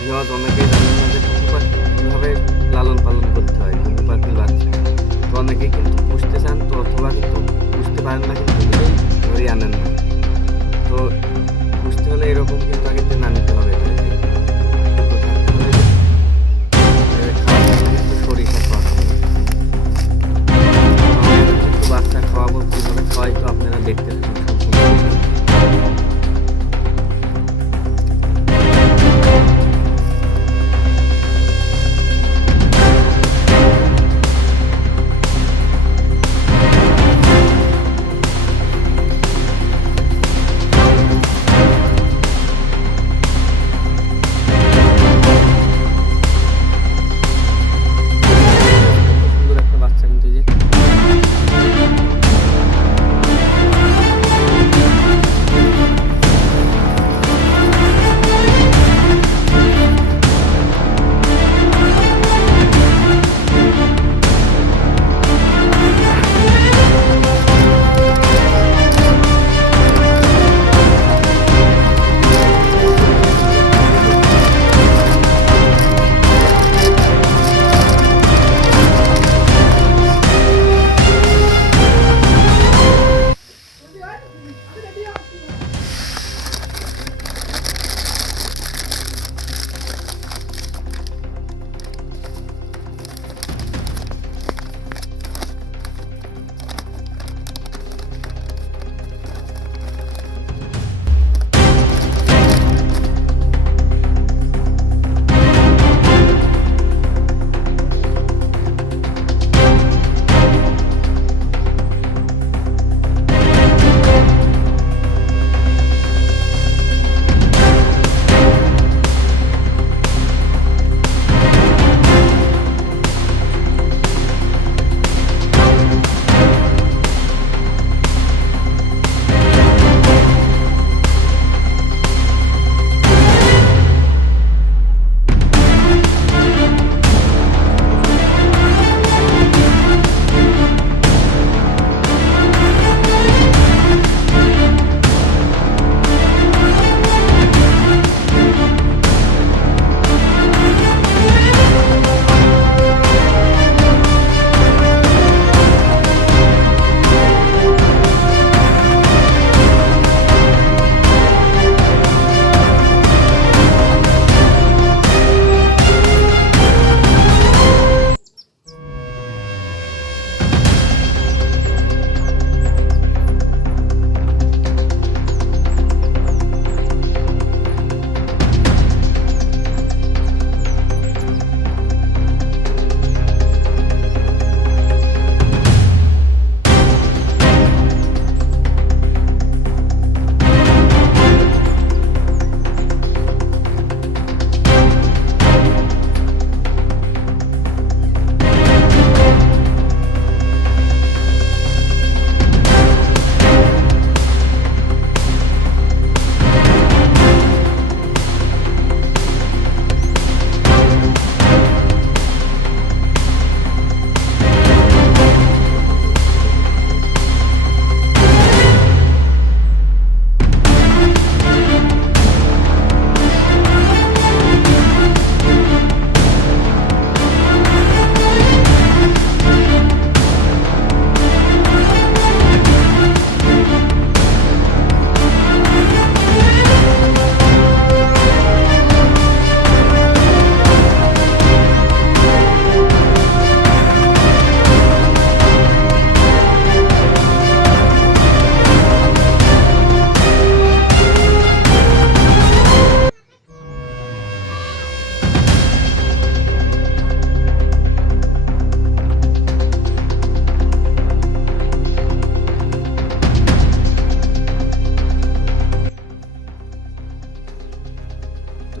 Viewers অনেকেই জানেন না যে ঘুঘু পাখি কীভাবে লালন পালন করতে হয় ঘুঘু পাখির বাচ্চা। তো অনেকেই কিন্তু পুষতে চান, তো অথবা কিন্তু পুষতে পারেন না, কিন্তু নিজেই ধরে আনেন না। তো পুষতে হলে এরকম কিন্তু আগে ট্রেনা নিতে হবে। এটাকে দুটো থাকতে হবে যে খাওয়ার জন্য কিন্তু সরিষা খাওয়াতে হবে। তো আমি এখন কিন্তু বাচ্চা খাওয়াবো, কীভাবে খাওয়াই তো আপনারা দেখতে থাকুন সম্পূর্ণ ভিডিও। সুন্দর একটা বাচ্চা কিন্তু এই যে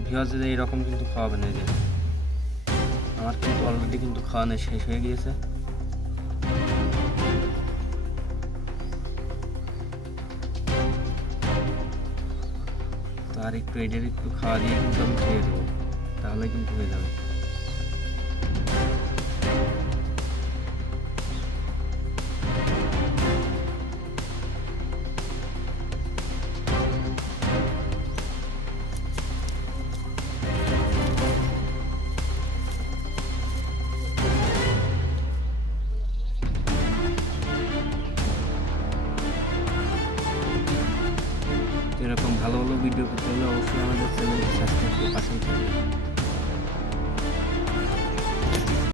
ভিউয়ার্স এইরকম কিন্তু খাওয়াবেন। এই যে আমার কিন্তু অলরেডি কিন্তু খাওয়ানো শেষ হয়ে গিয়েছে। তো আর একটু এদের একটু খাওয়া দিয়ে কিন্তু আমি ধুয়ে দেবো, তাহলে কিন্তু হয়ে যাবে। ভালো ভালো ভিডিও পেতে হলে অবশ্যই আমাদের চ্যানেলটি সাবস্ক্রাইব করে পাশেই থাকবেন।